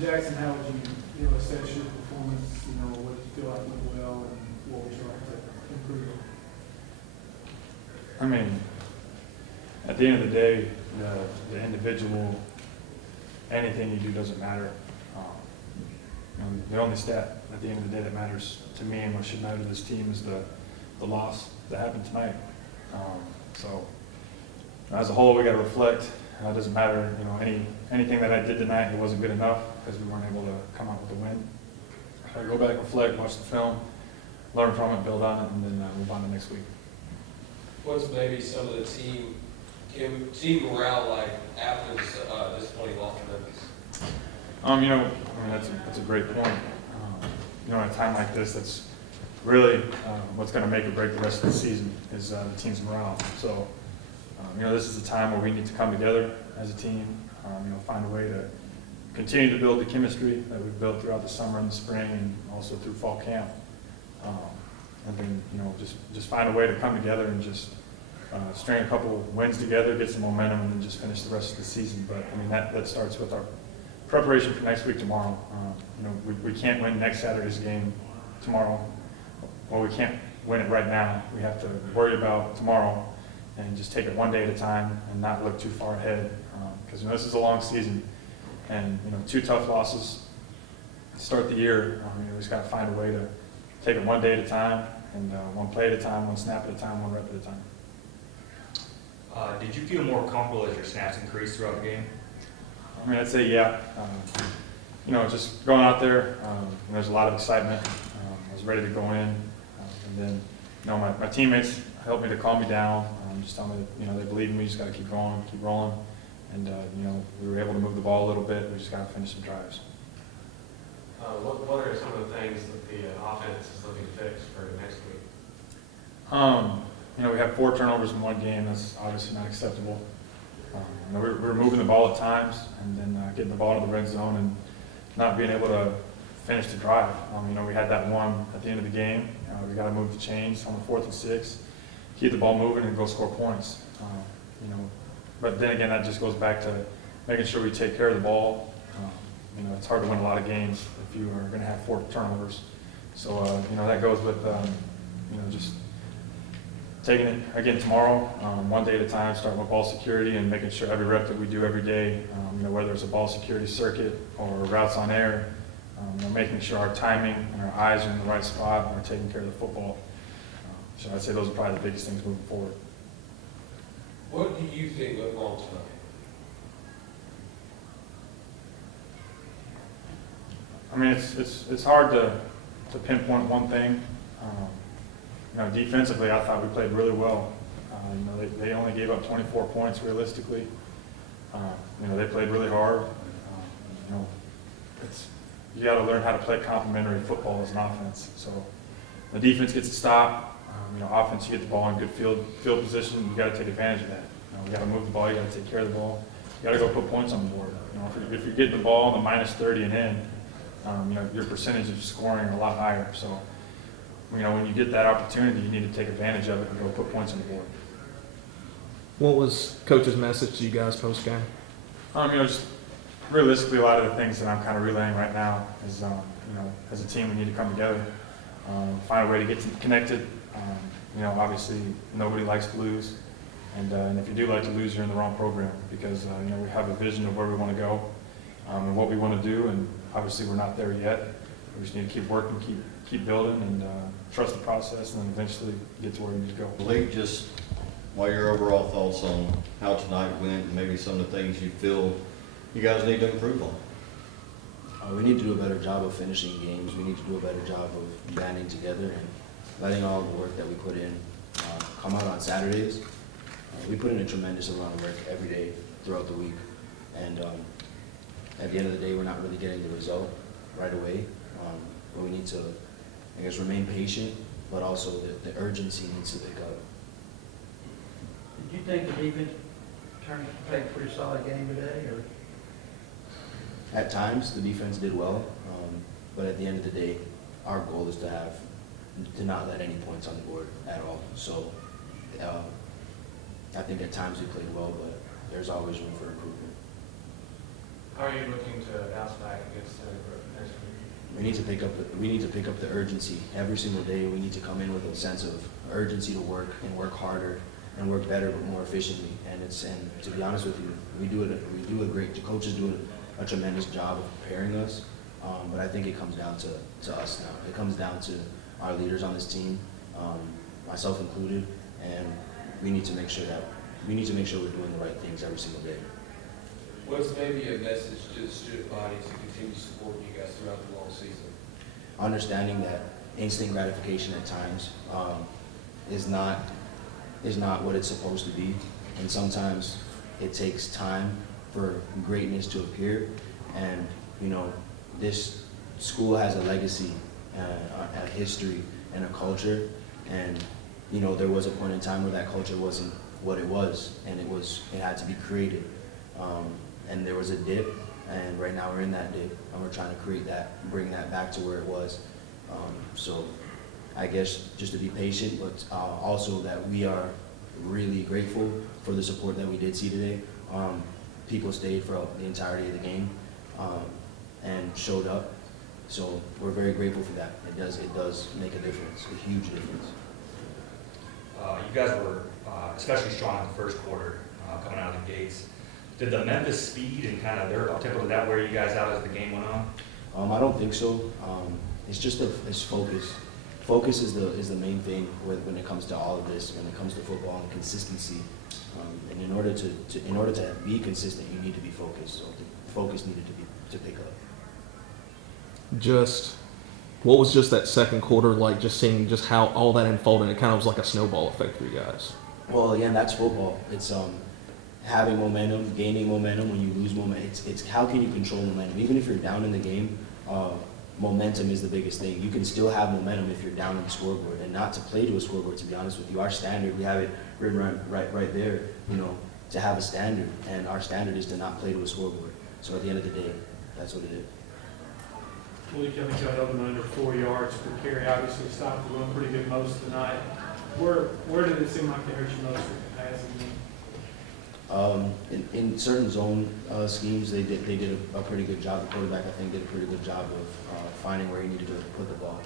Jaxon, how would you assess your performance? What did you feel like went well, and what would you like to improve? I mean, at the end of the day, the individual, anything you do doesn't matter. The only stat at the end of the day that matters to me and what should matter to this team is the loss that happened tonight. So as a whole, we got to reflect. It doesn't matter, anything that I did tonight, it wasn't good enough because we weren't able to come out with a win. So I go back, reflect, watch the film, learn from it, build on it, and then move on to next week. What's maybe some of the team morale like after this disappointing loss to Memphis? That's a great point. At a time like this, that's really what's going to make or break the rest of the season is the team's morale. So, this is a time where we need to come together as a team, find a way to continue to build the chemistry that we've built throughout the summer and the spring and also through fall camp. And then, just find a way to come together and just string a couple of wins together, get some momentum, and then just finish the rest of the season. But, that starts with our preparation for next week tomorrow. We can't win next Saturday's game tomorrow. Well, we can't win it right now. We have to worry about tomorrow and just take it one day at a time and not look too far ahead. Because this is a long season, and 2 tough losses to start the year. We just got to find a way to take it one day at a time and one play at a time, one snap at a time, one rep at a time. Did you feel more comfortable as your snaps increased throughout the game? I'd say yeah. Just going out there, there's a lot of excitement. I was ready to go in, and then my teammates helped me to calm me down. Just tell me that they believe in me. Just got to keep going, keep rolling, and we were able to move the ball a little bit. We just got to finish some drives. What are some of the things that the offense is looking to fix for next week? We have 4 turnovers in one game. That's obviously not acceptable. We're moving the ball at times, and then getting the ball to the red zone and not being able to finish the drive. We had that one at the end of the game. We got to move the chains on the 4th and 6, keep the ball moving, and go score points. But then again, that just goes back to making sure we take care of the ball. It's hard to win a lot of games if you are going to have 4 turnovers. So that goes with just taking it again tomorrow, one day at a time, starting with ball security and making sure every rep that we do every day, whether it's a ball security circuit or routes on air, making sure our timing and our eyes are in the right spot and we're taking care of the football. So I'd say those are probably the biggest things moving forward. What do you think went wrong tonight? It's hard to pinpoint one thing. Defensively, I thought we played really well. They only gave up 24 points realistically. They played really hard. You got to learn how to play complementary football as an offense. So the defense gets a stop. Offense, you get the ball in good field position. You got to take advantage of that. You got to move the ball. You got to take care of the ball. You got to go put points on the board. If you're getting the ball in the -30 and in, your percentage of scoring are a lot higher. So. When you get that opportunity, you need to take advantage of it and go put points on the board. What was Coach's message to you guys post-game? Just realistically, a lot of the things that I'm kind of relaying right now is, as a team, we need to come together, find a way to get connected. Obviously, nobody likes to lose, and if you do like to lose, you're in the wrong program because we have a vision of where we want to go and what we want to do, and obviously, we're not there yet. We just need to keep working, keep building, and trust the process, and then eventually get to where we need to go. Melique, just what are your overall thoughts on how tonight went, and maybe some of the things you feel you guys need to improve on? We need to do a better job of finishing games. We need to do a better job of banding together and letting all the work that we put in come out on Saturdays. We put in a tremendous amount of work every day throughout the week, and at the end of the day, we're not really getting the result right away. But we need to, remain patient, but also the urgency needs to pick up. Did you think the defense played a pretty solid game today? Or? At times, the defense did well, but at the end of the day, our goal is to not let any points on the board at all. So I think at times we played well, but there's always room for improvement. How are you looking to bounce back against the next week? We need to pick up the urgency every single day. We need to come in with a sense of urgency to work and work harder and work better but more efficiently. And to be honest with you, the coaches do a tremendous job of preparing us. But I think it comes down to us now. It comes down to our leaders on this team, myself included, and we need to make sure we're doing the right things every single day. What's maybe a message to the student body to continue supporting you guys throughout the long season? Understanding that instant gratification at times is not what it's supposed to be, and sometimes it takes time for greatness to appear. And you know, this school has a legacy, a history, and a culture. And you know, there was a point in time where that culture wasn't what it was, and it had to be created. And there was a dip, and right now we're in that dip, and we're trying to create that, bring that back to where it was. So I guess just to be patient, but also that we are really grateful for the support that we did see today. People stayed for the entirety of the game and showed up. So we're very grateful for that. It does make a difference, a huge difference. You guys were especially strong in the first quarter coming out of the gates. Did the Memphis speed and kind of their tempo, did that wear you guys out as the game went on? I don't think so. It's just it's focus. Focus is the main thing when it comes to all of this. When it comes to football and consistency, and in order to be consistent, you need to be focused. So the focus needed to pick up. What was just that second quarter like? Just seeing just how all that unfolded. It kind of was like a snowball effect for you guys. Well, again, that's football. It's having momentum, gaining momentum. When you lose momentum, it's how can you control momentum? Even if you're down in the game, momentum is the biggest thing. You can still have momentum if you're down on the scoreboard, and not to play to a scoreboard. To be honest with you, our standard, we have it written right there. You know, to have a standard, and our standard is to not play to a scoreboard. So at the end of the day, that's what it is. Melique, I think y'all held them under 4 yards per carry. Obviously stopped the run pretty good most of the night. Where did it seem like they hurt you most with the passing game? In certain zone schemes, they did a pretty good job. The quarterback, I think, did a pretty good job of finding where he needed to put the ball.